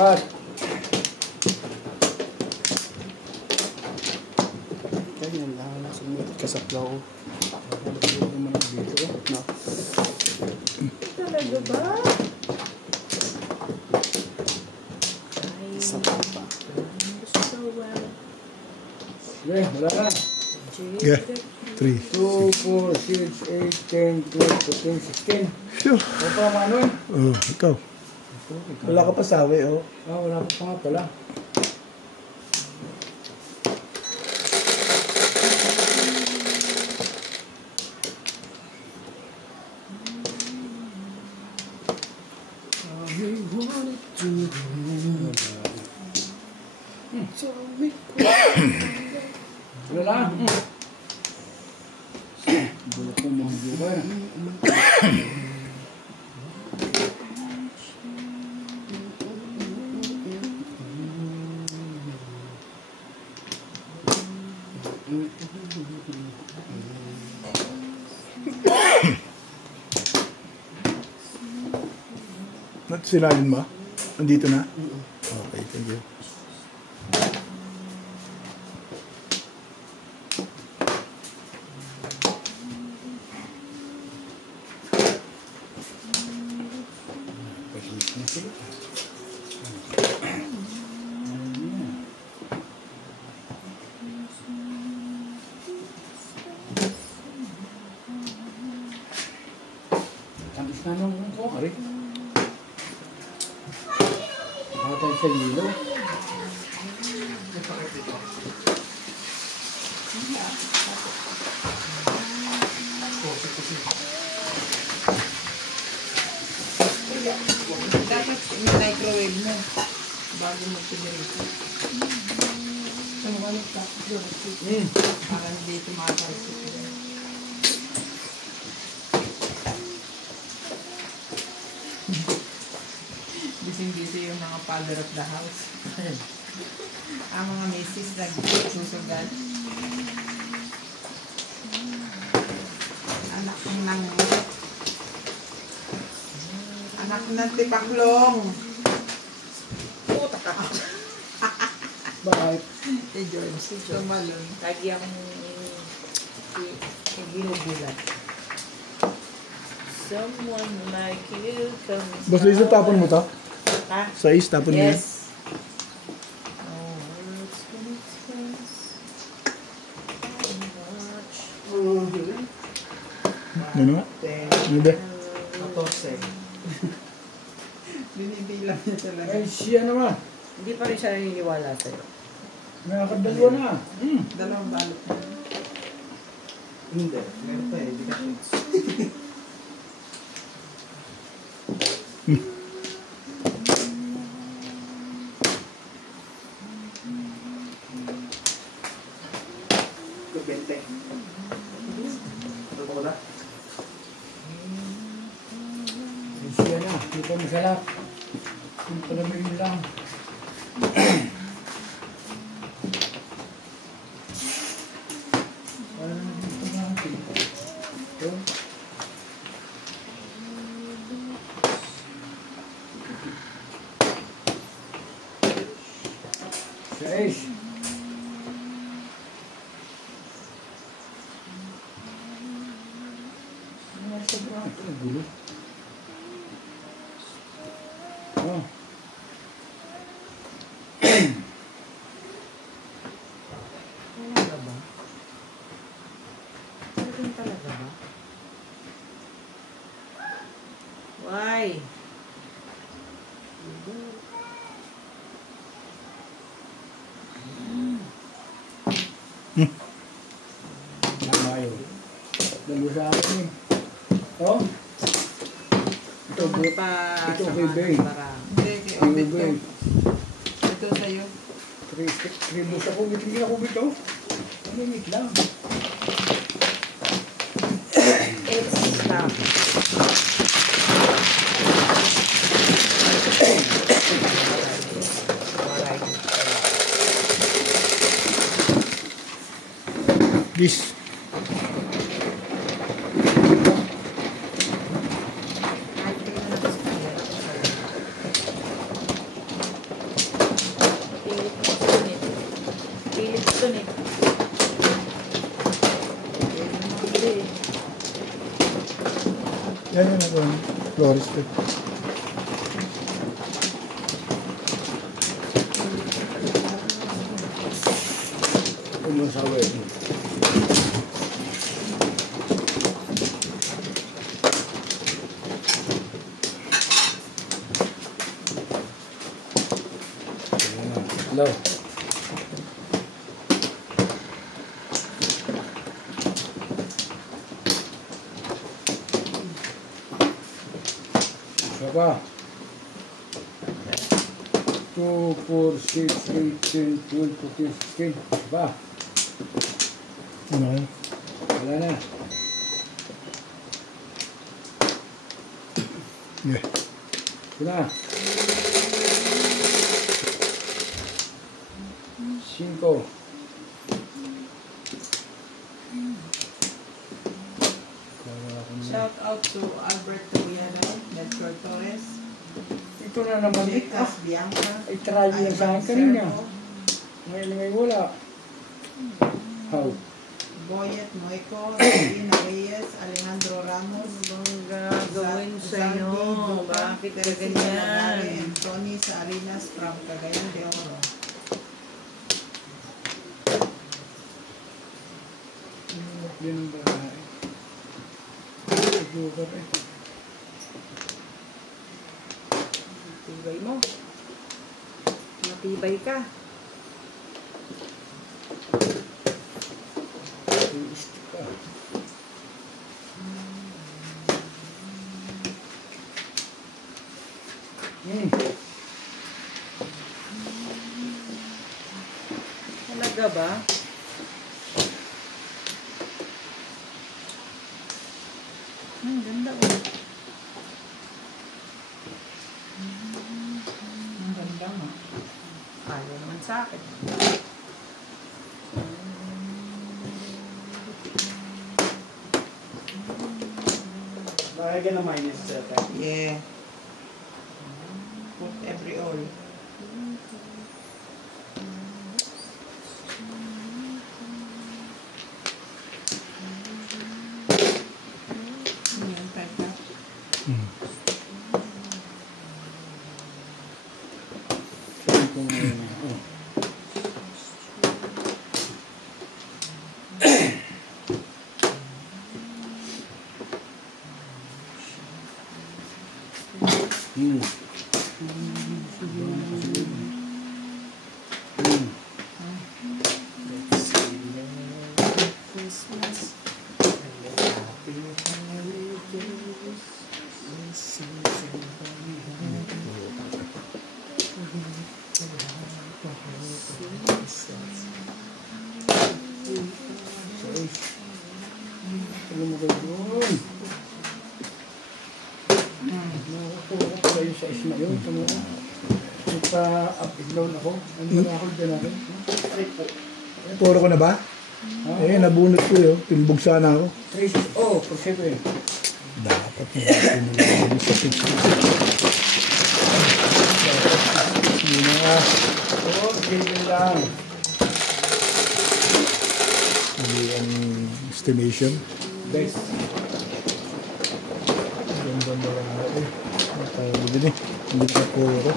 Apat. Ganyan lang. Sumikit ka sa flow. Hindi naman ang dito. No? Talaga ba? Sa papa. So well. Okay, wala na. Yeah. 3. 2, 4, 6, 8, 10, 12, 14, 16. Sure. O pa Manon? Oh, ikaw. Wala ka pa sawi, oh. Ah, wala pa nga pala. Wala na. Bulok mo mga buka. Sinalin ba? Nandito na? Okay, thank you. Tamis na nung ko, Arik. Nakatay sa lilo. Dapat microwave mo bago mo pinirito. Ano ba yung tapos yun? Para hindi tumatalsik. Busy yung mga father of the house. Ang mga misis nagsusugal. Anak ng tipaklong. Puta ka. Bakit? Si George. Tumalon. Lagi ang ginugulat. Someone like you comes. Basta isa tapon mo to? Ha? Sa is tapon mo yan? Yes. Oh, it's gonna taste so much. Ano nga? Ano ba? 14. Binibilang niya talaga. Ay, siya naman. Hindi pa rin siya naniniwala sa'yo. Nakakadalawa na. Dalawang balot na. Hindi. Meron pa eh. Hindi ka Bente. Ano ko na? Siya na. Hindi pa masalap. Hindi pa namin lang. Seis. Sobrang ito gulo. Oh. Talaga ba? Talaga ba? Why? Namayo. Dalo sa akin eh. Oh. Ito kay Bay. Hindi, kay Obet to. Ito sa'yo. Tribus ako. Hindi ako bito. Mamimit lang. It's stop. This. Yan ako. Florist ko. Umusawa eh. Hello. Siapa? 2, 4, 6, 8, 10, 12, 14, 16. Siapa? Ano? Wala na. Yeah. Sina? 5. Shout out to Alberto Villano, Medcor Torres, Ito na naman ito. Lucas Bianca, I-try yan sa akin kanina. Ngayon may wala. How? Boyet Moico, Rina Reyes, Alejandro Ramos, Gagawin sa'yo. Bakit ka ganyan? Tony Sarinas from Cagayan de Oro. Yan ang babae. Siguro eh. Tibay mo. Matibay ka. Iisip ka. Talaga ba? Ganda oh. Ang ganda mo. Ayaw naman sa akin. Bakit ka na minus sa ito? Yeah. Put every all. Yan, teka. Ito ngayon. Oh. Christmas. Ano mo gagawin? Nakukuha ko pala yung size na yun. Ito mo. Nagpa-up and down ako. Ano na ako dyan natin? Puro ko na ba? Eh, nabunot ko yun. Timbog sana ako. 3, oh, por 7. Dapat na sa 6. Yun na. Oh, 7 lang. Hindi ang estimation. Best. Ganda na lang. Matawag din eh. Hindi ka puro.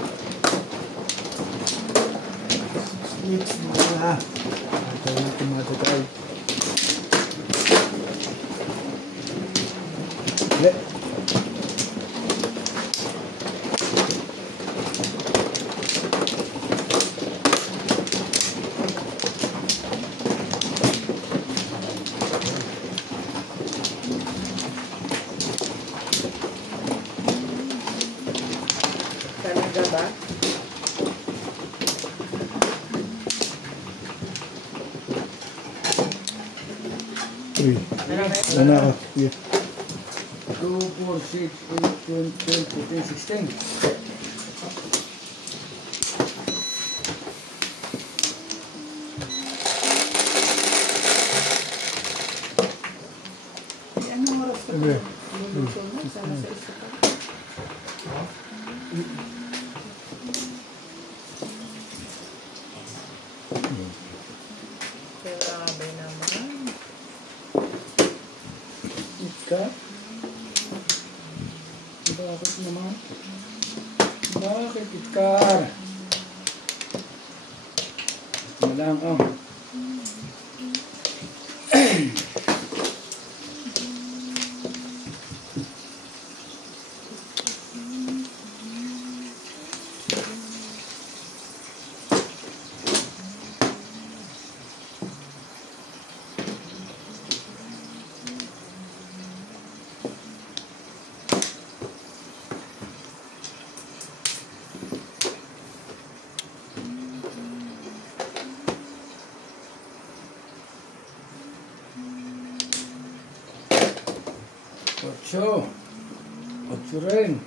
Mix mo na. Matawag yung tomato tayo. Le. Talaga ba? Uy. Ano ako? Yeah. 2, 4, 6, 8, 12, 14, 16. Anong oras ka? Okay. Luluto mo? Sana sa isa pa. Grabe naman. Ika. Bakit naman? Bakit ikar? Ito na lang, oh. Ocho. Ocho rin.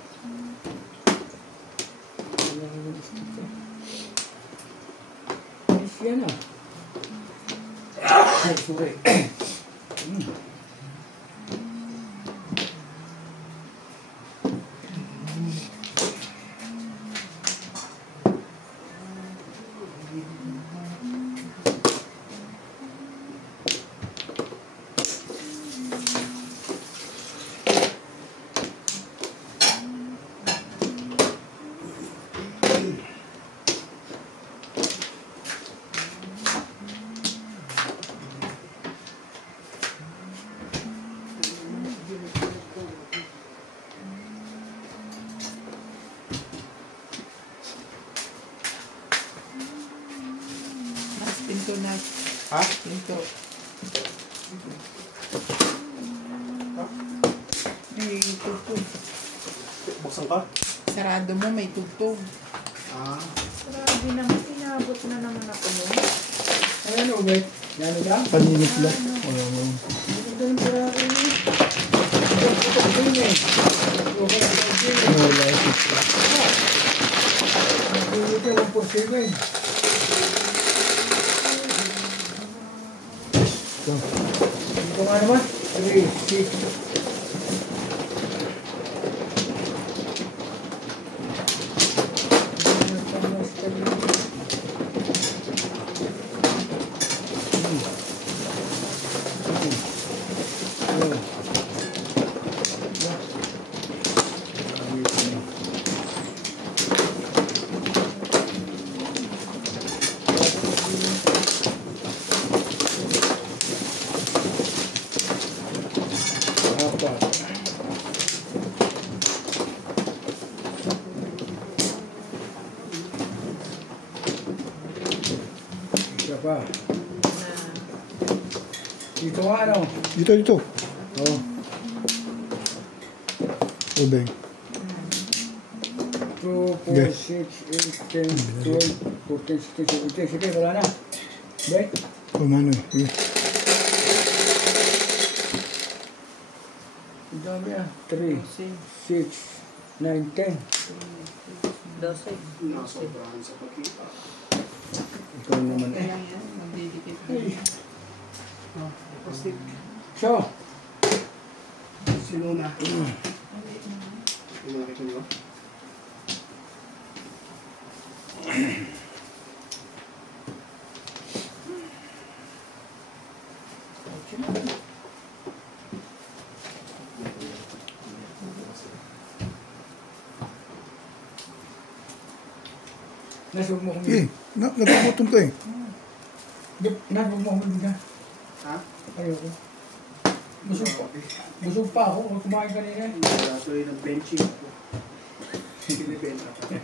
Ayos yan ah. Ay, sorry. Mas pinto na. Ha? Pinto. May tugtog. Buksan ka? Sarado mo, may tugtog. Ah. Grabe naman, inabot na naman ako nun. Ano, wait. Yan na lang. Paninit lang. Ito yung parang ini. Ito yung ini. Wala ito. Ito yung 147. Ito nga naman. 3, 6. Isa pa. Dito nga ano. Dito. Oh. Ubeng. 2, 4, 6, 8, 10, 12, 14, 16, 17. Sige, wala na. Bet. Kumano. Sige. Ang dami ah. 3, 6, 9, 10. 12. Nasobrahan sa pagkita. Ikaw naman eh. Kaya yan, magdidikit. So. Sino na? Yung nakita nyo? Nasog mo kami. Nagpaputong ka eh. Nasog mo kami ka. Ha? Ayoko. Busog pa ako. Huwag kumain kanina. Tuloy ng benching ako. Pinibenta pa.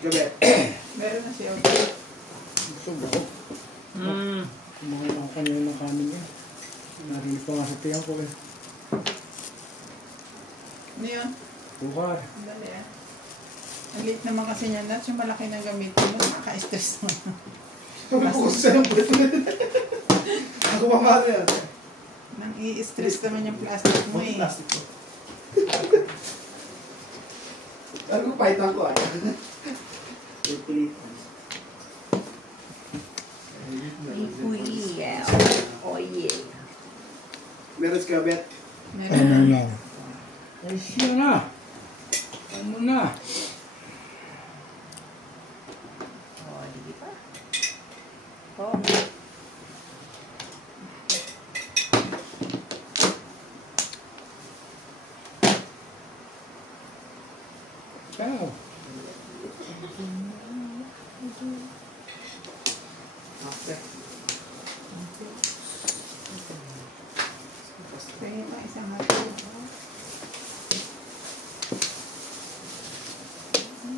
Gabi. Meron na siya. Busog ako. Kumain ako kanina ng kanin niya. Narinig pa nga sa tiyan ko eh. Ano yun? Bukar. Dali ah. Ang late naman kasi niya. That's yung malaki ng gamitin mo. Nakaka-stress mo. Pagkukusa sa ng puweto. Ako mamari yan. Nang i-stress naman yung plastic mo eh. Plastic ko. Ano ko paitan ko ay? Pilitan. Oh yeah. Meron ka, Bet? Meron na. Ano na? Ay siya na. Ano na? Oh, di ba? Oh. Ciao. After. Tingin pa isang hotdog.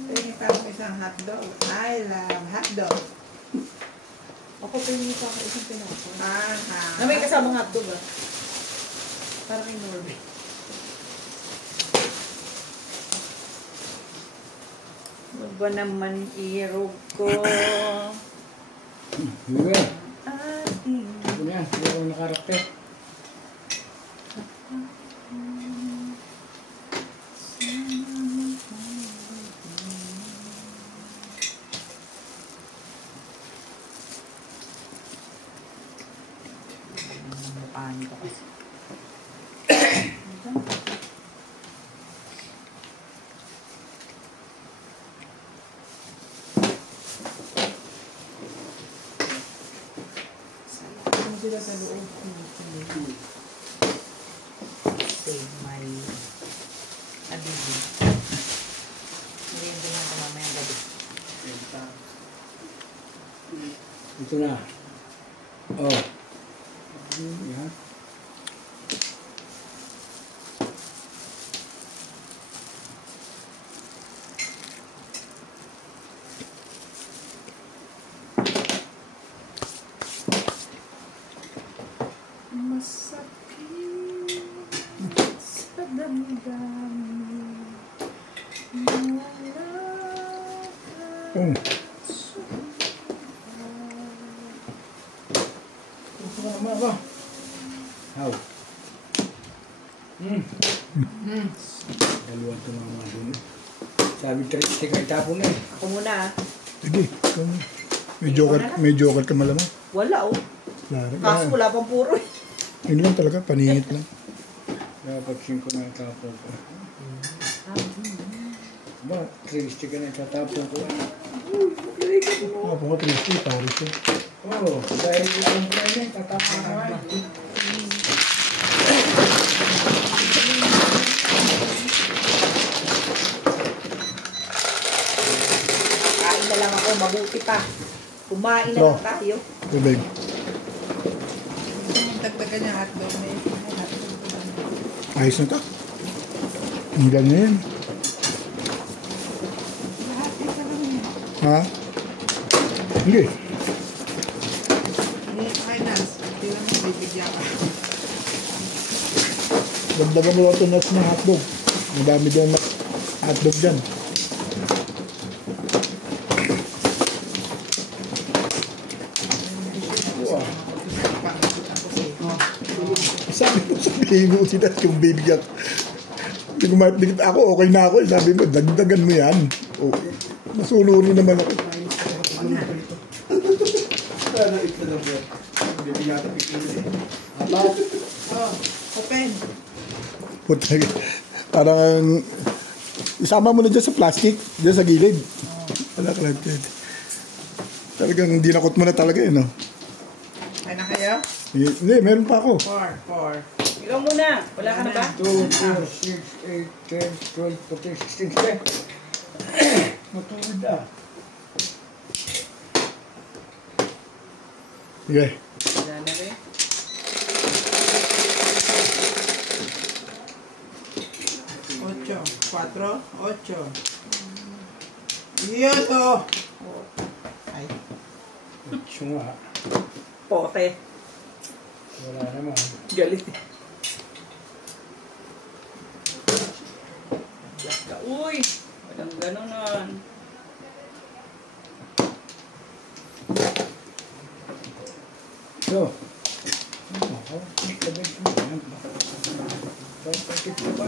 Tingin pa ako isang hotdog. I love hotdog. Ako pinili pa ako isang pinapon. Ah. Na may kasamang hotdog ah. Parang kay Norby. Ano ba naman irog ko? Yun. Ating Ito na yan. Hindi ako nakarakte. paano ko kasi. Ano sila sa loob? Save my abili. Ngayon din ako mamayang gabi. Ito na. Oh. Yan. Masakit sa damdamin. Ito na naman ako. How? Dalawa ito mga dun. Sabi trick ay tapon na eh. Ako muna ah. Sige, ikaw na. May joker ka malamang. Wala oh. Lari. Kaso wala pang puro eh. Yun lang talaga, paningit lang. Dapat 5 na tapon ko. Ba, trick ka na tatapon ko. Ako ko 3 Paris eh. Oh, dahil yung prene, tatapon ko na. Kain na lang ako, mabuti pa. Kumain na Oh. lang tayo. Tubig. Dagdagan niya hotdog. May hotdog ko lang. Ayos na to. Ang ganda yan. Lahat ay karami. Ha? Hindi. Finance. Hindi lang mo bibigyan ka. Dagdagan mo lang ito nuts ng hotdog. Madami daw hotdog dyan. Sabi mo, sabihin mo sila kung bibigyan. Hindi ko matigit ako, okay na ako. Sabi mo, dagdagan mo yan. Okay. Masuluri naman ako. Sana ito na po. Bibigyan natin pipili. Oh, open. Puta, parang isama mo na dyan sa plastic, dyan sa gilid. Wala ka lang dyan. Talagang dinakot mo na talaga yun, no? Ay na kayo? Hindi, meron pa ako. 4. Ikaw muna. Wala ka na ba? 2, 4, 6, 8, 10, 12, 14, 16, 17. Matulad na. Sige. Wala na rin. Ocho. 4. 8. Yun oh. Ay. Sunga. Pote. Wala naman. Galit eh. Yak ka. Uy! Walang ganunan. So. Ako. Sabay ko yan. Bakit ko ba?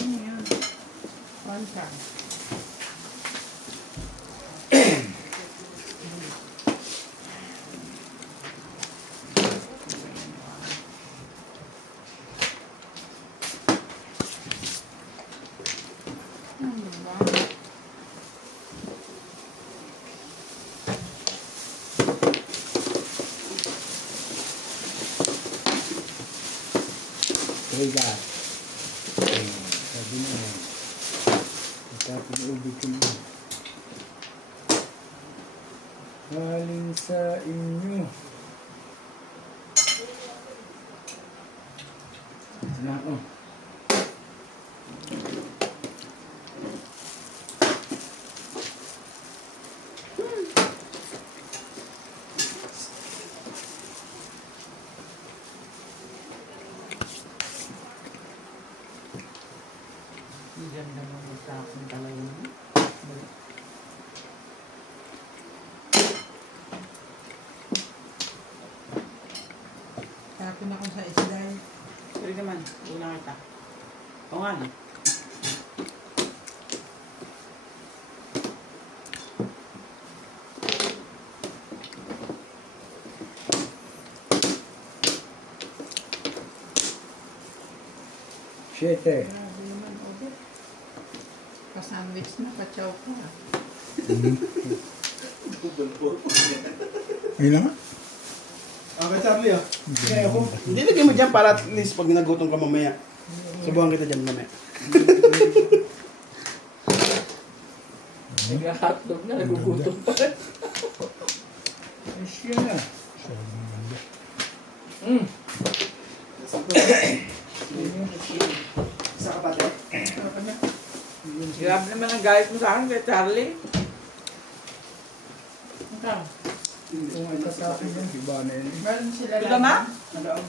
Ano yan? 1 time. Hey guys. Sabi niya. Tapos ubig ko na. Galing sa inyo. Ito na ako. Ang ganda mo magtapon talaga. Tapon ako sa isda. Sorry naman, una kita. Oo nga, no? Siyete. Grabe naman, Obet. Pa-sandwich na, pa-chow pa. Ayun na nga. Okay, Charlie ah. Kaya ako. Hindi lagay mo dyan para at least pag nagutom ka mamaya. Subuhan kita dyan mamaya. Nag-hotdog na, nagugutom pa. Ayos yun na. Isa ka pati. Grabe naman ang gayet mo sa akin kay Charlie. Ikaw, Kung ito sa akin yun, iba na yun. meron sila Ito ma? Nadaon.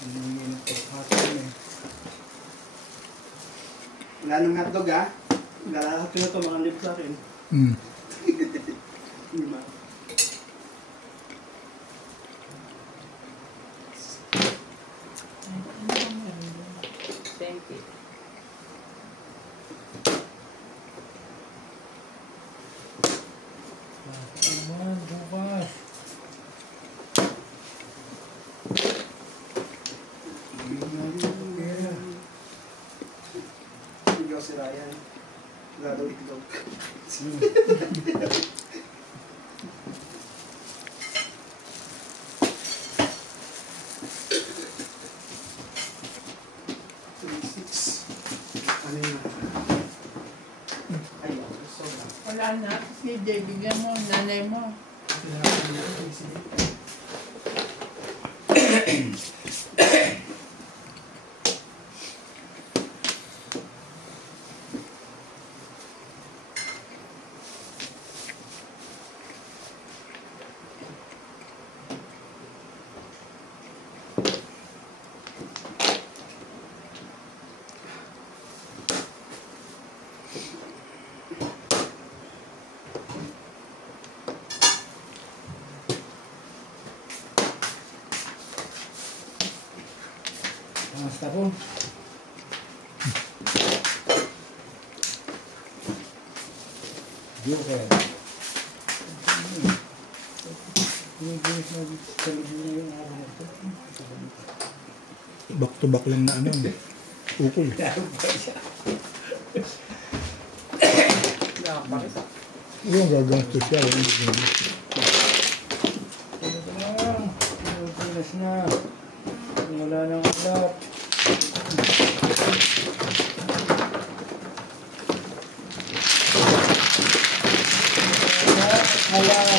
Hindi na pagkakataon eh. Wala nang hotdog ah. Lalakot ko na ito mga lips sa akin. Hmm. Lima. Thank you. Naman, bukas. Ikaw si Ryan. Wala daw itlog. Ano yun? Ay, sobra. Wala na, si Jay, bigyan mo, nanay mo. Basta po. Joker. Yung bilis na talibin na yung araw na ito. Back to back lang na ano. Ukol. Yung gagastos siya. Pinas na. Wala nang alap. Alap.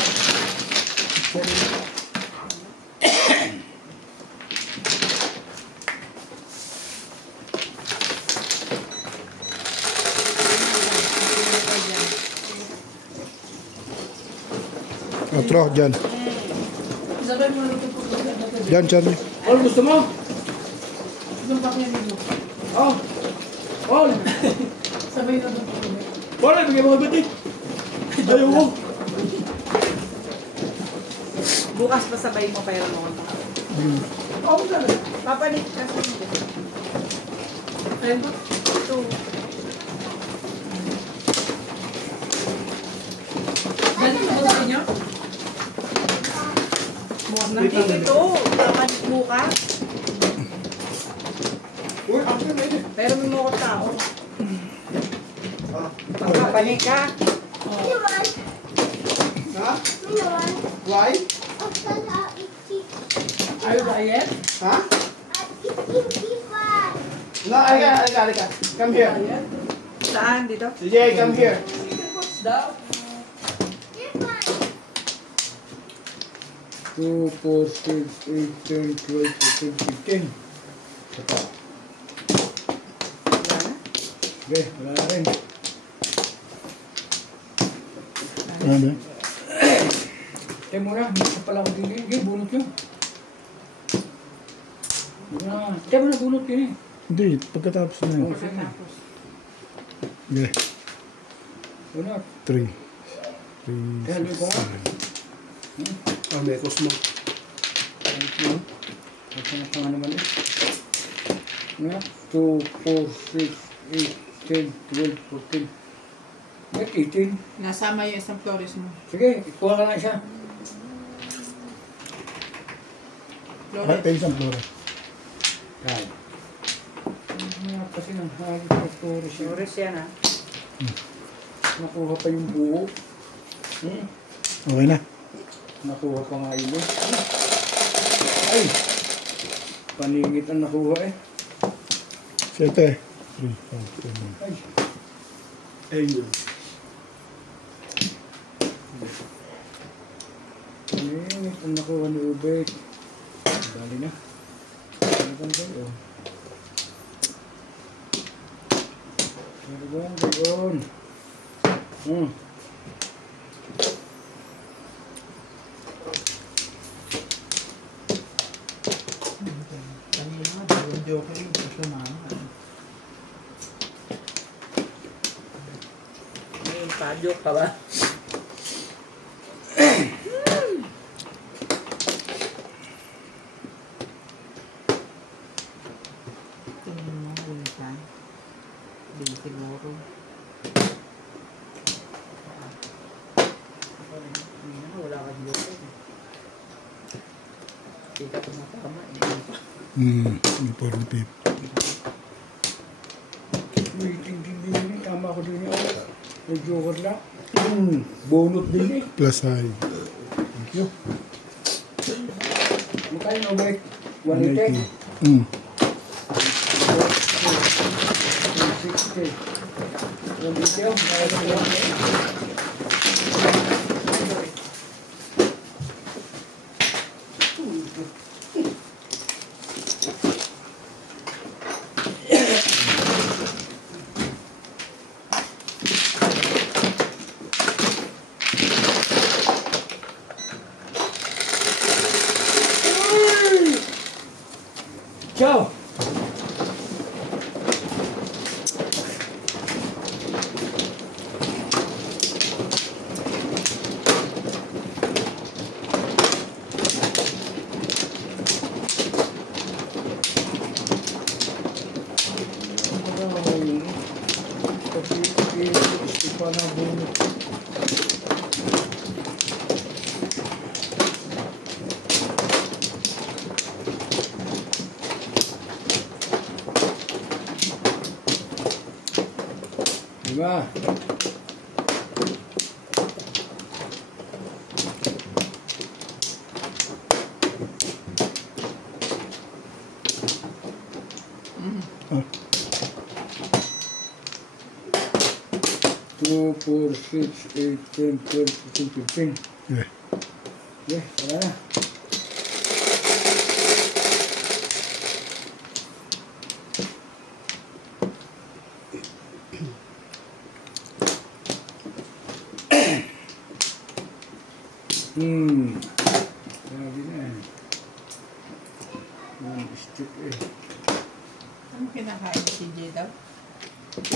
Otro, dyan. Sabay mo na ito po. Dyan, Charlie. Paul, gusto mo? Itong pakyan mo. Oh! Paul! Sabay na ito po. Paul, bigyan mo agad eh. Ayaw mo. Bukas pa sabay mo pero mo kontak. Oo, sabay. Papalit kasi hindi. Ayun ba? Ito. Ganito ba sa inyo? Ito. Papalit bukas. Uy, ako na yun. Pero may mga tao. Ah, Papalit ka. ha? Why? Are you diet? Ha? No, halika. Come here. Saan? Dito? CJ, come here. Daw? 2, 4, 6, 8, 10, 12, 14, 15. Ito. Wala na? Okay, wala na rin. Ano ba? Tayo muna, hindi pala ako din. Okay, bunot yun. Tayo muna, bunot yun eh. Hindi, pagkatapos na yun. Oo, sige. Okay, Bunot. 3. Kaya hindi ko nga. May Cosmo. Thank you. Ito na pa naman eh. Nga, 2, 4, 6, 8, 10, 12, 14. Ba't 18? Nasama yung isang flores mo. Sige, ikuha ka nga siya. Ay, tayo isang flora. Kaya. Mga kasi ng hagis na tourist yun. Oras yan ah. Nakuha pa yung buo. Okay na. Nakuha pa nga yun eh. Ay! Paningit ang nakuha eh. 7. 3, 4, 7. Ay! Ayun. Paningit ang nakuha ni Ubek. Dali na. Ano ba kayo? Gagon, gagon. Kanina nga, yung joker yung sumama. Ngayon pa, joke ka ba? Tingnan mo, ulitan. Hindi siguro. Wala ka joke. Hindi ka tumatama. Yung 45. Waiting din din. Tama ko din yun. May joker lang. Bonot din eh. Plus high. Thank you. Mukha yun, Ubek. 180. 160. 180. Ciao! Diba? Two, 4, 6, 8, 10, 12, 14, 15. Yeah. Yeah, wala na. Grabe na eh. Stick eh. Ano kinakain si J daw?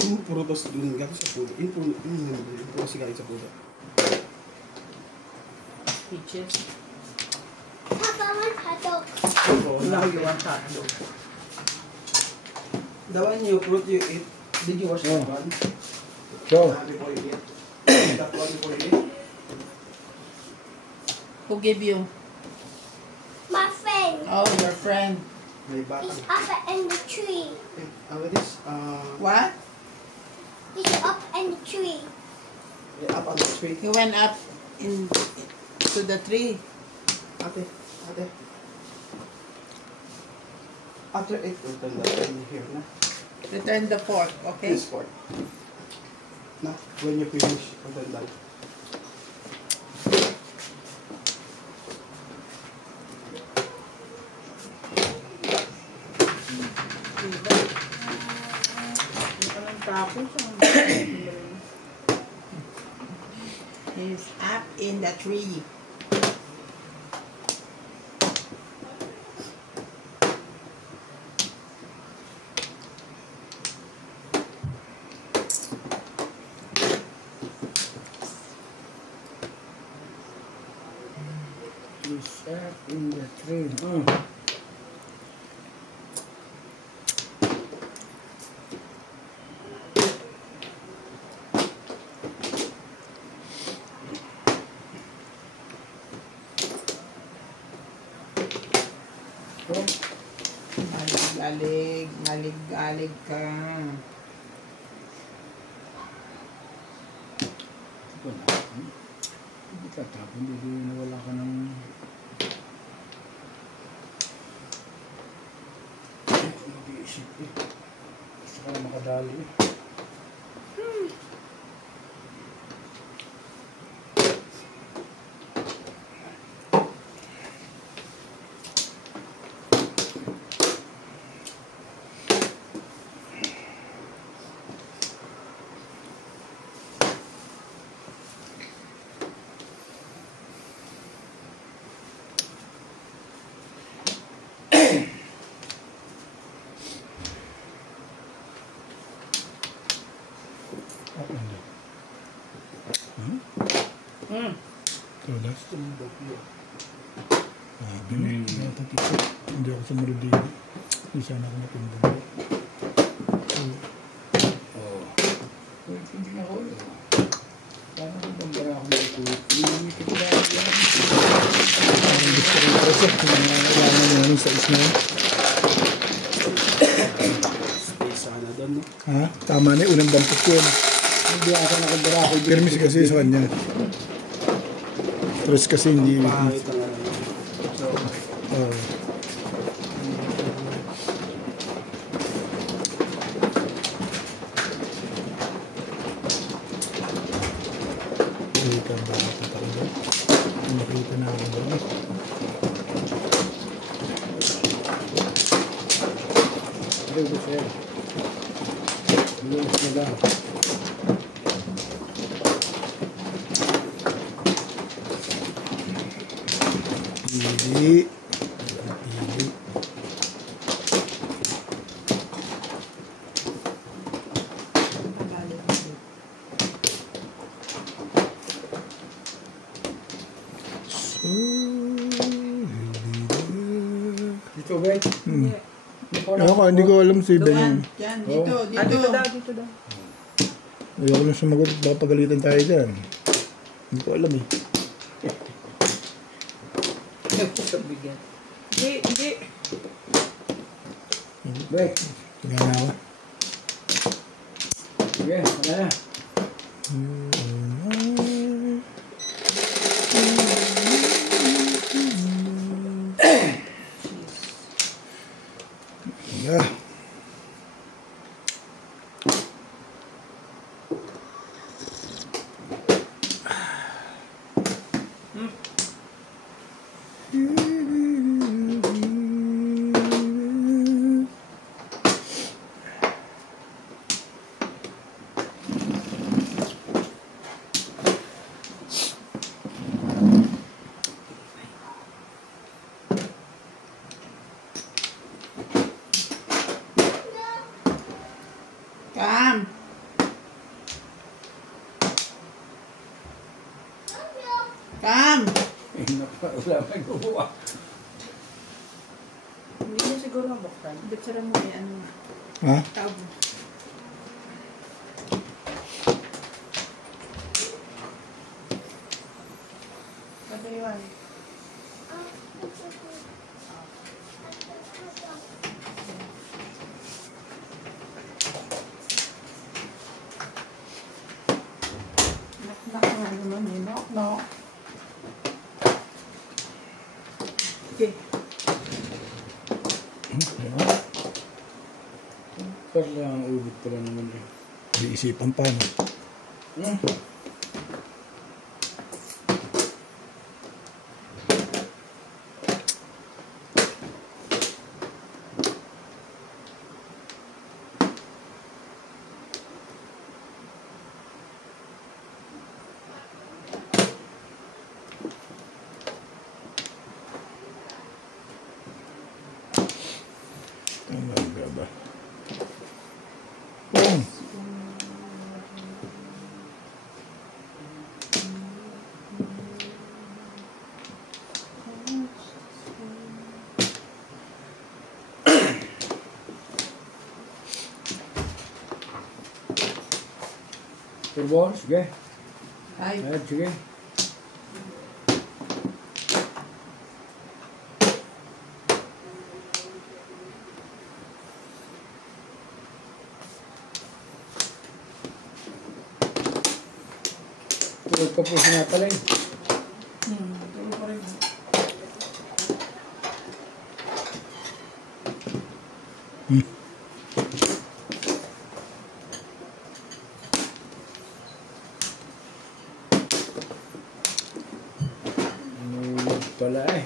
Yung puro tos dun gato sa pudo. Yung puro sigarin sa pudo. Peaches. Papa wants hot dog. Now you want hot dog. The one you fruit you eat, did you wash that Oh. one? So, Before you eat? That one before you eat? Who gave you? My friend Oh, your friend. May bata. is up in the tree. What is? What? He's up in the tree. Up on the tree. He went up in to the tree. Ate. After 8, we'll turn that in here na. Return the fork, okay? This part. Na, when you finish, pagdan lang. Diba? Hindi ka lang tapos. He's up in the tree. He's up in the tree. Malig-alig, malig-alig ka. Wala. Hindi ka tapon, hindi nawala ka ng... Mag-iisip eh. Gusto ka na makadali eh. Todas? Hindi ako sumunod dito. Hindi sana ako napindang. Hindi na ako. Parang kung bambara ako dito. Hindi ko ba yan? Parang gusto ko yung presok. Kailangan nyo yung size na yun. Stay sana doon, no? Ha? Tama na yung unang dampot ko yun. Hindi ako nakabara ako dito. Permis kasi sa kanya. Tres kasi hindi. Pahit ang alam. So, Nakita ba nakita ko doon? Nakita na ako doon. Hindi ko siya. Hindi ko siya lang. Pili. Pili. So, Dito, Ben. Ako, hindi ko alam si Ben yun. Yan, dito, dito. Dito daw, dito daw. Ayoko lang sumagot. Baka pagalitan tayo dyan. Hindi ko alam eh. Bigyan. Hindi, hindi. Ben. Tingnan na ako. Sige, wala na. Yeah. Come. Come. Wala pa yung kukuha. Hindi na siguro mabuksan. Bitsara mo eh, ano nga. Ha? Tabo. Sabi yun. Knock nga naman eh. Knock, knock. Okay. Pala ang ulit pala naman rin. Iisipan pa, no? Hmm. Boom! Turbo, sige. Ay, Ayan, sige. Tulog ka po sinapalay. tulo pa rin. Nulog pala eh.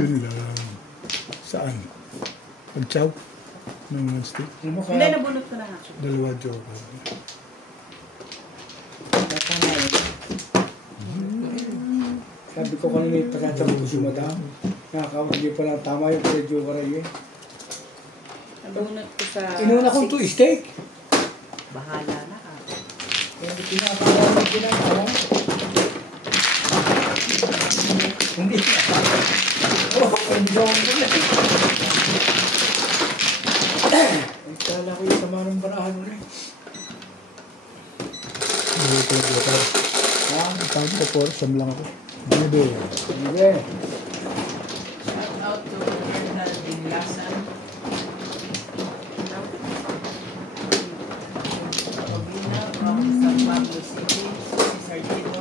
Yun lang. Saan? Pag-chow? Ng non-stick? Ano ka? Hindi, nabunot ko na nga. Dalawa joker. Sabi ko kanina ipasasabot ko si madam. Nakakawag hindi pala tama yung presyo ko rin eh. Nabunot ko sa... Inuna kong 2 steak. Bahala na ka. Hindi pinakakawa mo ginagawa. Hindi. Oh, hindi ako na. Kala ko yung sama ng barahan mo rin. Hindi ko joker. Ha? Tawag ko po, siyam lang ako. Bebe. Hindi. Shout out to Bernal Dinglasan. Robina from San Pablo City. Cesar Tito.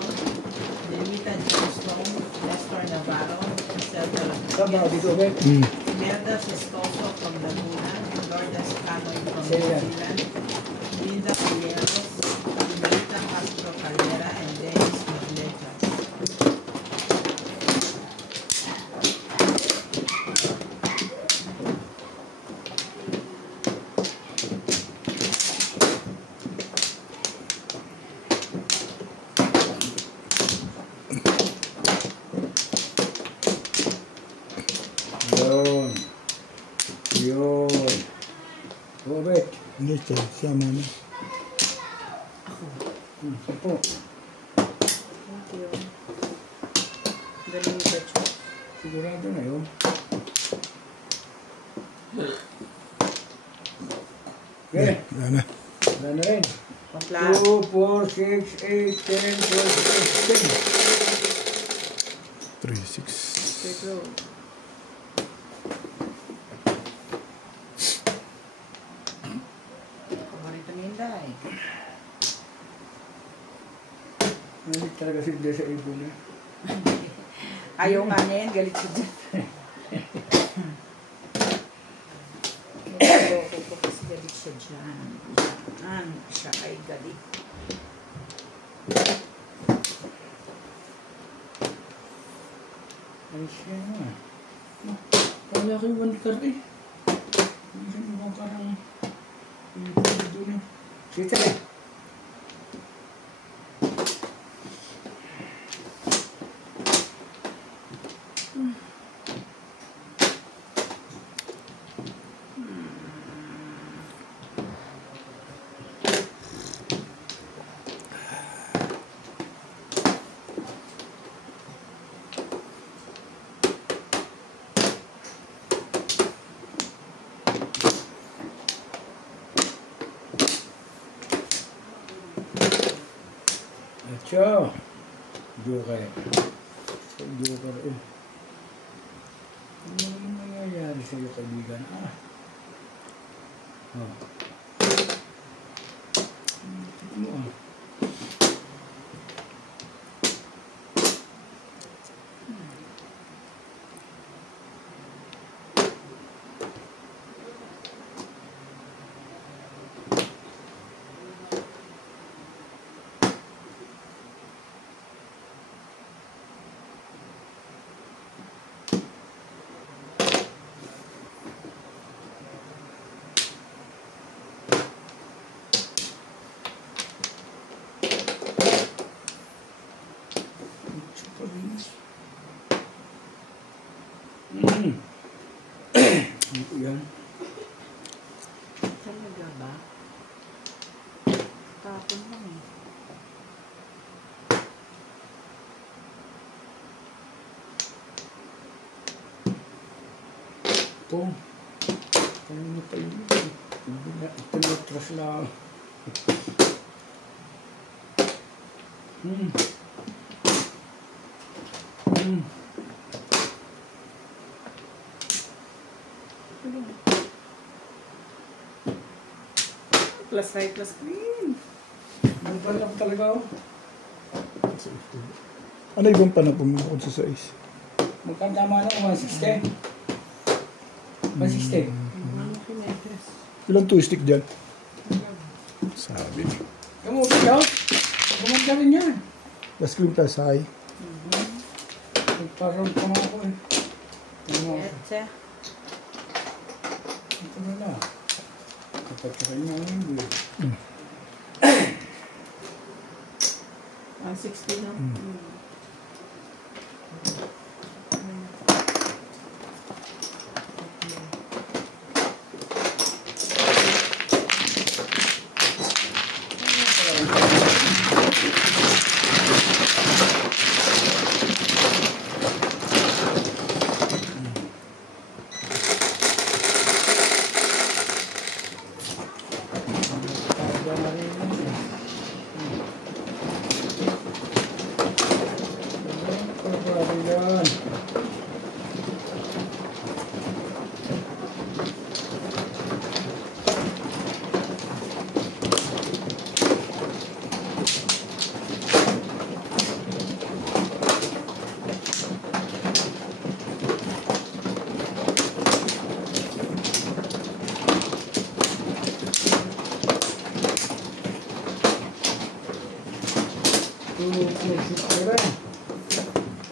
Delmita Johnstone. Nestor Navarro. Sama dito ulit. Imelda Sistoso from Laguna. Lourdes Canoy from New Sa'yo yan. Zealand. Linda Calleros. Imelda Castro Calera and Dennis Maglejas. Yun. Yun. Ulit. Hindi, sama na. Sapo. Thank you. Galing ba siya? Sigurado na yun. Okay. Wala na. Wala na rin. Kompla. 2, 4, 6, 8, 10, 12, 13. 3, 6. Straight road. Paborito ni Inday. Hindi talaga sila sa ibon niya. Ayaw nga niya yan, galit siya dyan. Ayoko po kasi galit siya dyan. Yan, siya ay galit. Ay siya nga. Kaya kayo 1 card eh. Minsan ibang karang doon eh. Sige tayo. Acho. Joker. Joker eh. Ano naman nangyayari sa'yo, kaibigan? Oh. Ano ah? Yan. Talaga ba? Tapon lang eh. Ito. Kanina pa yun. Tinutras lang. Plus right, plus green. Ano pa lang talaga ako? Ano ibang panapong bukod sa size? Magkano tama na 160? 160? Ano kinetes? Ilang 2 stick dyan? Sabi. Kamuti daw? Gumanda rin yan. Last cream plus high. Nagparoon pa nga ako eh. Etsa. Ito na lang. Kapag sa kanya ang hindi. 160 na.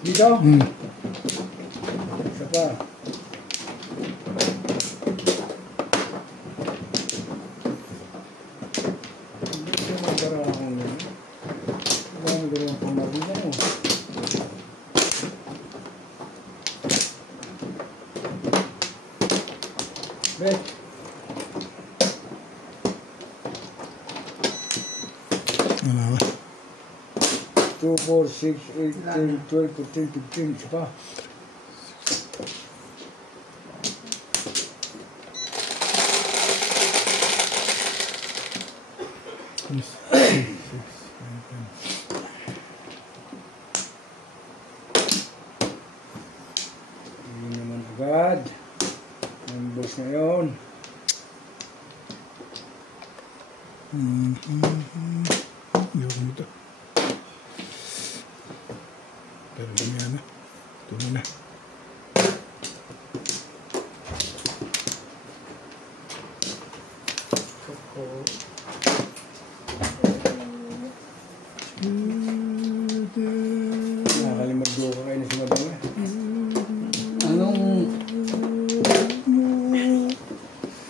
Dito? Isa pa. Hindi naman para akong yun. Wala mo dalawang pamabila mo. Bet. Ano ba? 2, 4, 6, 8, 10, 12, 14, 15, isa pa. Hindi naman agad. Numbers na yun. Ayoko nito. Pero ganyan na. Ito muna. Nakakalimagdo ka kayo na si Madam eh. Anong...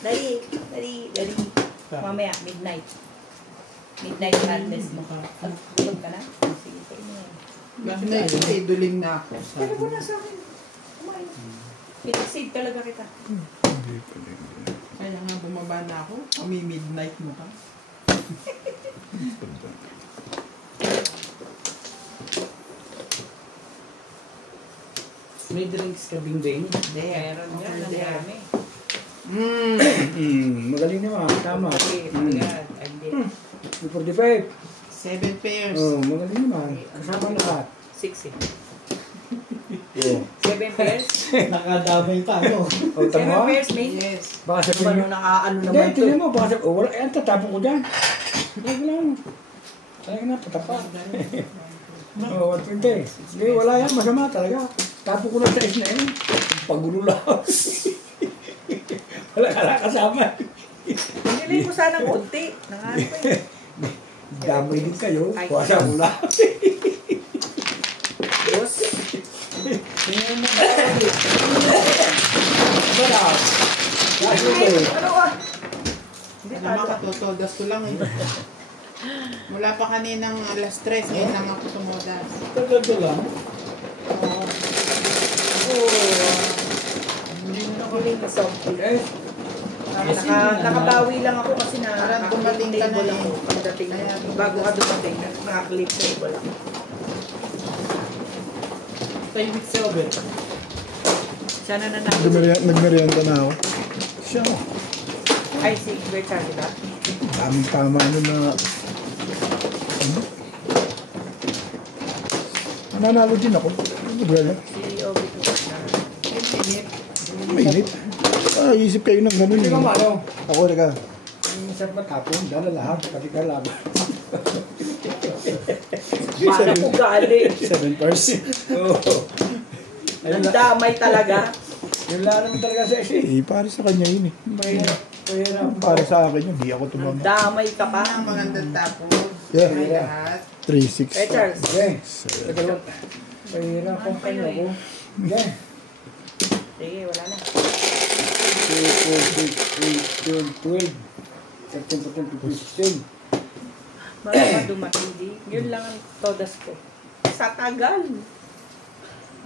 Dali. Mamaya, midnight. Midnight madness mo. Tulog ka na? Sige, tayo mo yan. Bakit na ito eh, duling na ako. Pero po na sa akin. Kumain. Pinag-save talaga kita. Hindi pa rin. Kaya nga bumaba na ako. Midnight mo ka. May drinks ka bing-bing? Meron Okay, yan. ang dami. Magaling naman, tama. Okay, agad. Hindi. 245. 7 pairs. Oh, magaling naman. Kasama lahat. 6 eh. Yeah. 7 pairs? Nakadamay tayo. O, tama. 7 pairs, mate? Yes. Baka sabihin nyo, Nakaano hindi, naman to. tingnan mo, baka sabihin, oh, wala, yan, tatapon ko dyan. Wala lang. Talaga na, patapat. Oo, 120. Hindi, wala yan, masama talaga. Tapon ko lang sa is na yun. Pagulo lang. Wala ka lang kasama. Nilay ko sana konti. Nangano ko yun. Damay din kayo. Ay. Kuwasa mo lang. Boss. Tingnan mo ba? Wala. Ano ka? Hindi, Alam mo, katotodas ko lang eh. Mula pa kaninang alas 3, ngayon lang ako tumodas. Talaga lang. Hindi mo nakuling na something. Eh, Nakabawi lang ako kasi Parang dumating ka na table eh. ako. Pagdating na, bago ka dumating, nakaklip table ako. Tayo with silver. Siya na nanalo. Nagmerienda na ako. Siya mo. Ay, si Berchan, di ba? Daming tama ano na... Ano? Nanalo din ako. Well, Si Obi ko na. mainit. Isip kayo ng ganun. hindi ka malo. Ako na. Ang sarap matapon, dala lahat, pati ka laban. Para ko galing. 7 pairs. Oo. Nandamay talaga. Yung lang naman talaga sa isi. Para sa kanya yun eh. Mahirap. Para sa akin yun, di ako tumama. Nandamay ka pa. Ang magandang tapos. Yeah. May lahat. 3-6. Eh, Charles. Okay. Mahirap ang kanya ko. Okay. Sige, wala na. 2, 4, 6, 8, 12, 13, 14, 15, 16. Marama dumating di. Yun lang ang todas ko. Sa tagal.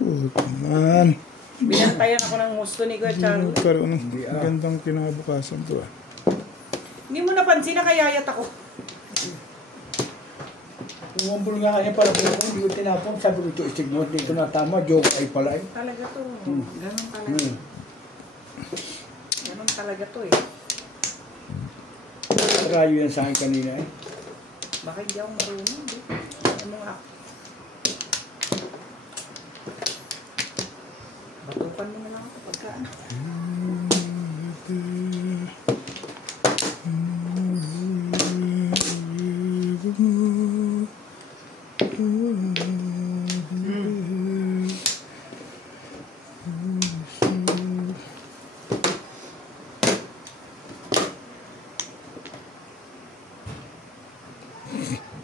Oh, man. Binantayan ako ng gusto ni Kuya Charles. Nagkaroon ng magandang kinabukasan to ah. Hindi mo napansin na kayayat ako. Umumbol nga kanya para po ako, hindi ko tinapon. Sabi ko ito, istig mo, dito na tama, joke ay pala eh. Talaga to. Ganon talaga. Ganon talaga to eh. Rayo yan sa akin kanina eh. Baka hindi ako marunong. Di. Ano nga. Batukan mo na lang ako pagkaan.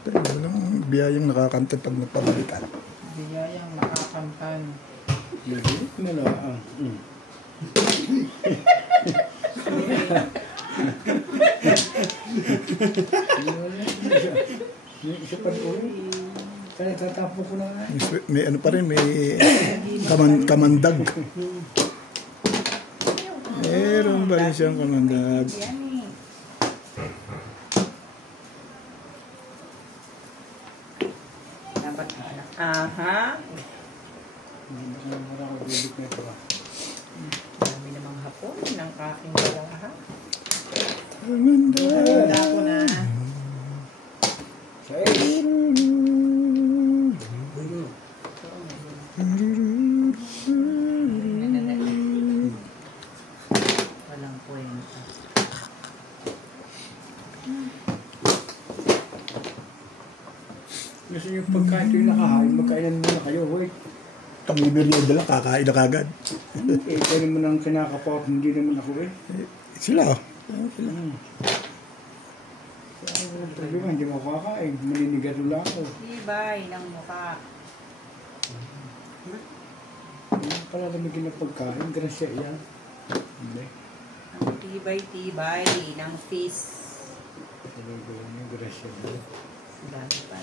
Walang biyayang nakakanta pag nagpabalikan. Biyayang makakamtan. Lagi? Ano na? Isa pa doon. Kaya tatapo ko na nga. May ano pa rin, may kamandag. Meron ba rin siyang kamandag? Yan eh. Dapat aha. Dami namang hapon ng aking baraha. Handa ako na. Walang kwenta. Gusto niyo pagkain yung nakahain, magkainan muna kayo, wait. Pag merienda lang, kakain na kagad. Eh, kaya naman ang kinakapap, hindi naman ako eh. Sila oh. Ang problema, hindi mo kakain, maninigato lang ako. Tibay ng mukha. Para lamigin ng pagkain, grasya yan. Hindi. Ang tibay-tibay ng fish. Talaga yan yung grasya. Dami pa.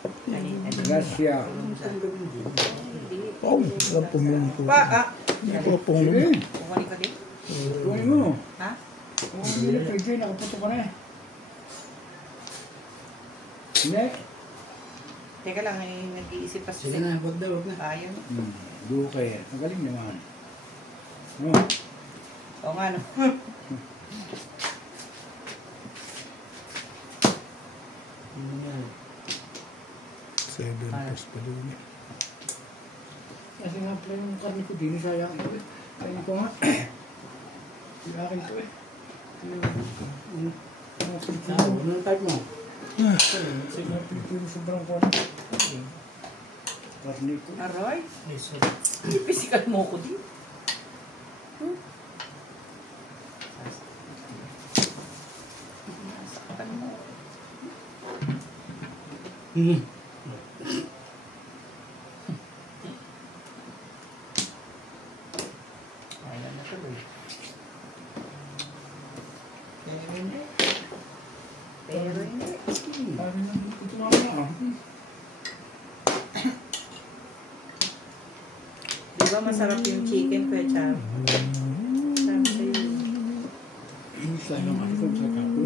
Kanina din. Grasya. Hindi. Oh, walang pumungko. Pa, ah. Hindi ko pumungko. Sige, Kukunin ko din. kunin mo. Ha? Hindi na pwede, nakaputo ka na eh. Hindi. Teka lang, nag-iisip pa Sige na, wag na, wag na. Ayaw. Dukay. Ang galing naman. Oh. Oo nga, no? Seven plus pa doon eh. Kasi nga pala yung karne ko din, sayang ito eh. Kainin ko nga. Yung akin to eh. Yung Pilipino. Ano yung type mo? Yung Pilipino sobrang kuwan. Karne ko. Aroy, Ay, sorry. physical mo ko din. Nasaktan mo. Ayan na tuloy. Pero hindi. Sabi nga, ito nga nga. Di ba masarap yung chicken, Kuya Cham? Sabi sa'yo. Sayang ako sa kapo.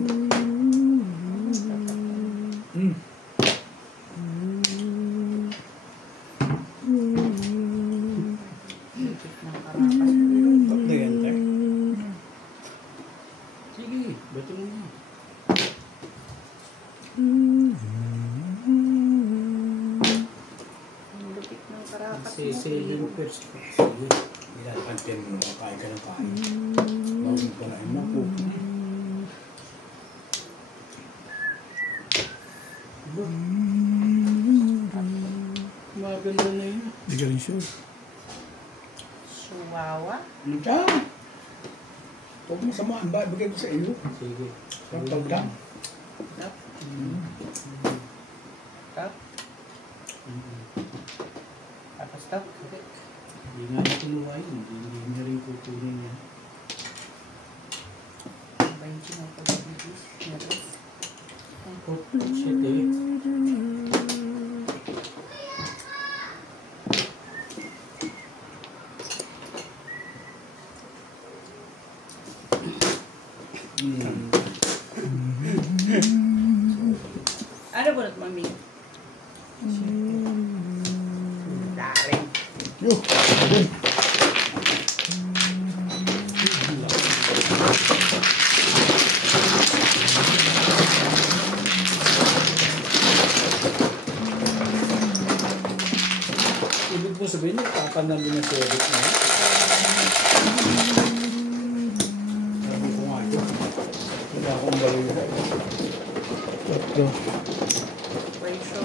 Lipit ng karapas. Tatlo yan, tay. Sige, beto mo na. Lipit ng karapas mo. Sisili mo first. Sige. Nilalakantyan mo na kain ka ng kain. Bawag mo pa na yung mako. Maganda na yun. Hindi ka rin sure. Chihuahua. Ano ka? Huwag mo samaan ba? Bigay ko sa iyo. Sige. Ang tawag. Tap. Tap. Tapos tap. Hindi nga na kinuha yun. Hindi na rin kukunin yan. Ano ba yung sinapag-ibigis? Meron. Shit eh. Ano ba na't mami? Daring. Yo, ayun. Ibig mo sabihin, nagkakanan din ang service na yun. Sabi ko nga ito. Wala akong baliw. Tatlo. Ratio.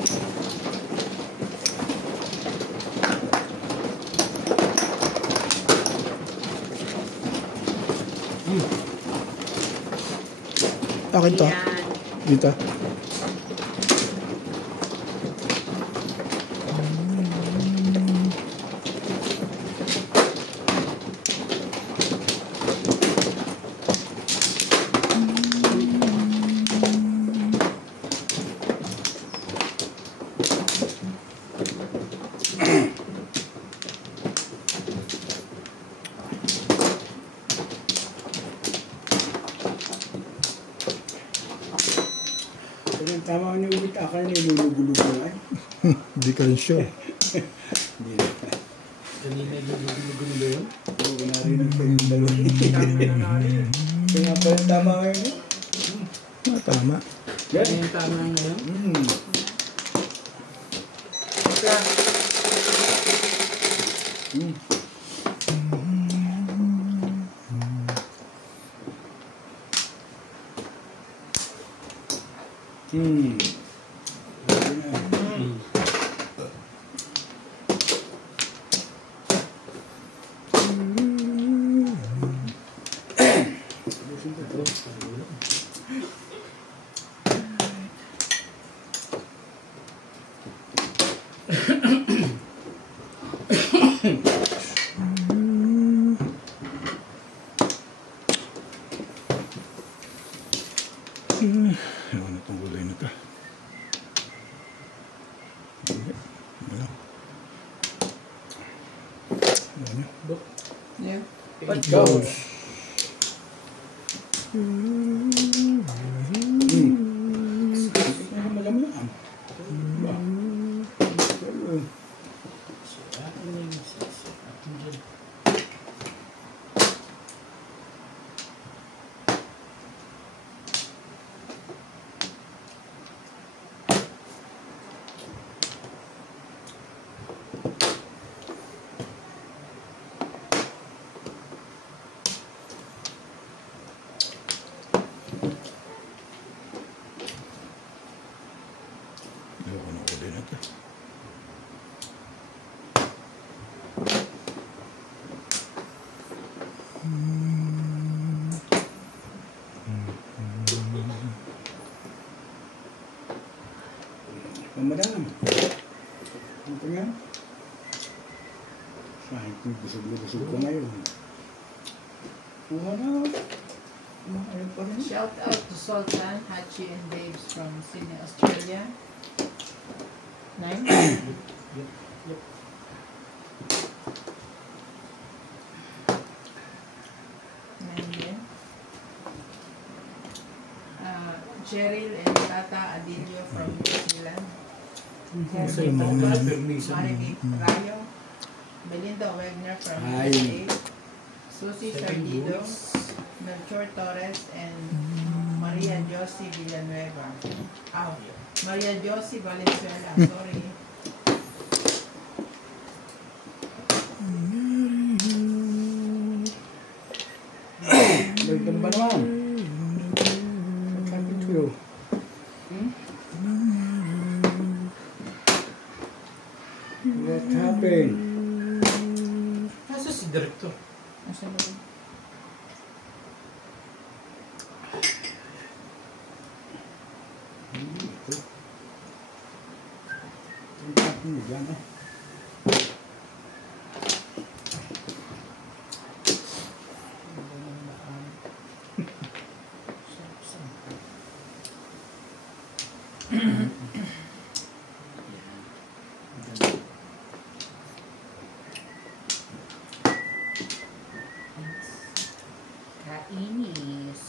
Akin to. Yan. Dito. Kaya yung tama niyo ulit akala nilulugulog mo ay. Hindi ka rin sure. Hindi na. Kanina gulo yun. Oo, narinig ko yung dalawa. Kaya nga pala tama ngayon eh. Ah, tama. Yan. Yan yung tama ngayon. Kaya, Ewan na itong gulay na ito. Hindi. Wala. Ewan niyo. yeah. But goes. Malamlaan. Diba? Ayun. Ayoko na ulit na ito. Pamadam. Ano pa nga? Kahit busog na busog ko ngayon. Wala. Ayun pa rin. Shout out to Sultan, Hachi, and Babes from Sydney, Australia. 9. Cheryl and Tata Adilio from New Zealand. Marinik Rayo. Belinda Wegner from Hi. USA. Susie Sardido. Melchor Torres and Maria Josie Villanueva. Oh, Maria Josie Valenzuela. Sorry. Welcome ba naman? What happened to you? What happened? Nasa si Director? Nasaan ba? Ang tapon mo dyan eh. Kainis.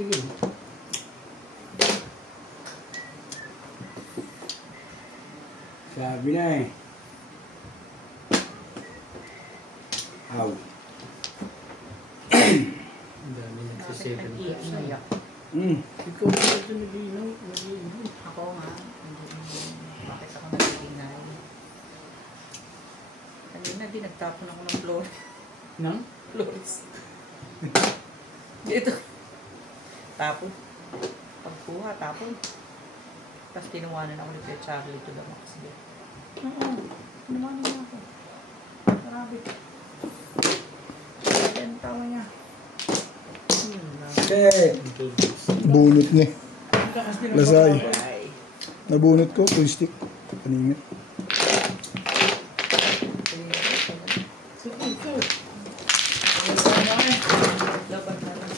Sige. Sabi na eh. Aw. Ang dami nagsisave. Ikaw ba ito nag-iinaw? Ako nga. Bakit ako nag-ingay? Kanina din nagtapon ako ng floor. Nang? Flores. Dito. Tapon. Pagkuha, tapon. Tapos tinuwanan ako ni Kuya Charlie to the max. Oo. Tinuwanan niya ako. Grabe. Kaya ang tawa niya. Set. Bunot niya. Lasay. Ay. Nabunot ko, full stick. Kaningit. Dapat na lang.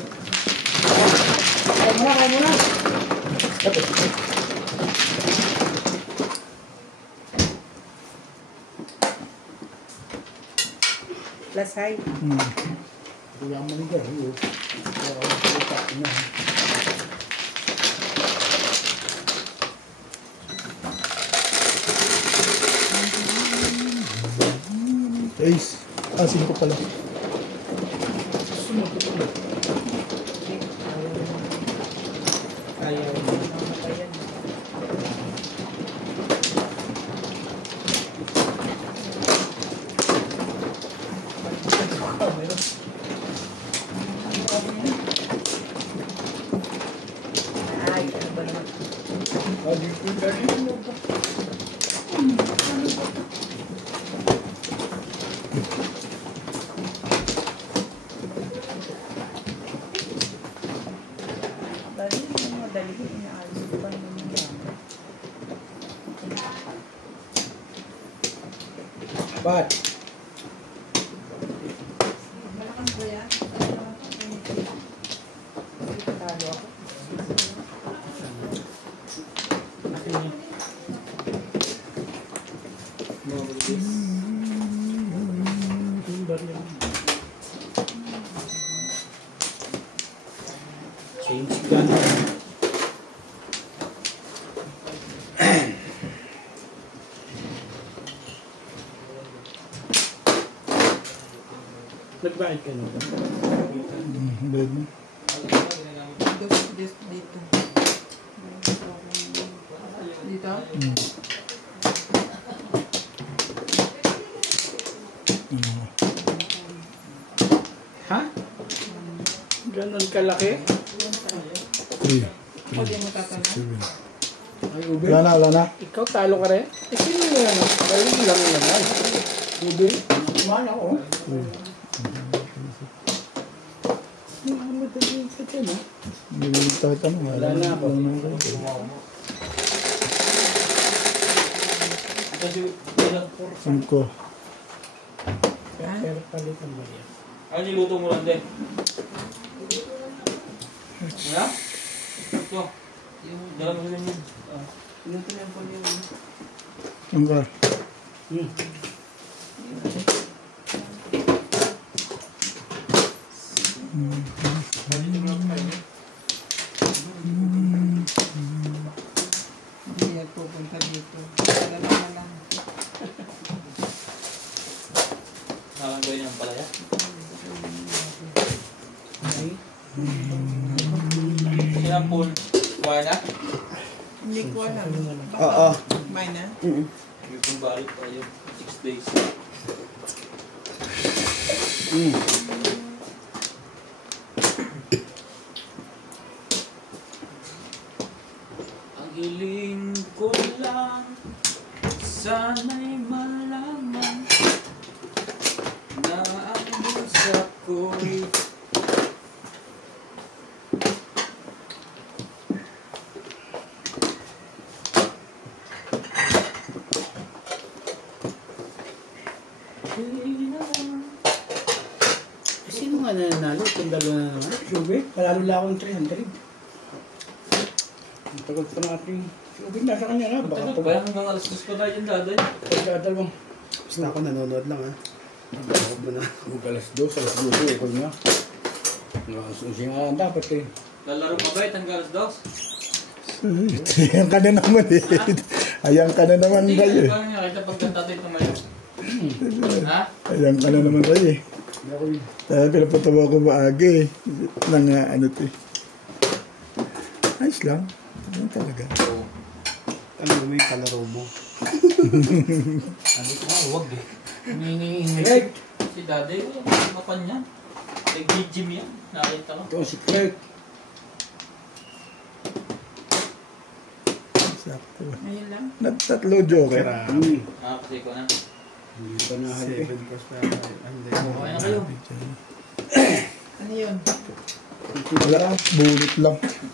Kaya muna. Lasay. Kaya mo nito. Kaya ako salita na. Ace. Ah, 5 pala. Ay, ano ba naman? Dali mo, madali ko inaalis ko pa naman yan. Ba't? Malakas ba yan? Talo ako. Change gun. Nagbayad ka na ba? Bed. Dito. Dito? Ganun kalaki. 3, Hindi mo tatalo. 7. Ay, ube. Wala na. Ikaw talo ka rin? Eh, sino yan? Galing lang yan ay. Ube. Kumain ako. Hindi ako madali sa tiyan, ha? Hindi mo tatanong. Wala na ako. Cinco. Pero palitan mo yan. Ano niluto mo lang din? Wala? Ito. Dala mo sa inyo. Pinuto na yung poli yun. Cinco. Hindi yan pupunta dito. Dalawa na lang. Nakanggoy niya ang palaya. Sila ang pool. Kuha na? Hindi ko alam. Oo. Kumain na? Yung pong balik tayo. 6 days. Ang hiling ko lang sana'y malaman na ang bulsa ko'y Sino nga nananalo? Itong dalawa na naman. Ube. Palalo lang akong 300. Ang tagal pa natin. Ube, nasa kanya na. Baka Tagal pa yan hanggang alas 2 pa tayo dyan daday. pagkadalawang. Basta ako nanonood lang ha. Nagkakot mo na. Huwag alas 2, alas 2, ikaw nga. Nakasusin nga lang dapat eh. Lalaro ka ba hanggang alas 2? Ayan ka na naman eh. Ayan ka na naman Hindi tayo eh. ka nga nakita pagkanta tayo tumayo. Ha? Ayan ka na naman tayo eh. Hindi ako yun. Dahil pinapatawa ko maaga eh. Nang ano to eh. Ayos lang. Ano talaga. Oo. Ano mo yung kalaro mo? Sabi ko nga, huwag eh. Craig! Si daddy, mapan niya. Nag-gym yan. Nakita ko. Ito si Craig. Sakto. Ngayon lang. Tatlo joker. Kasi ko na. Hindi pa nahalip eh. 7 plus pa yan. Hindi. Okay na kayo. Ano yun? Wala. Bunot lang.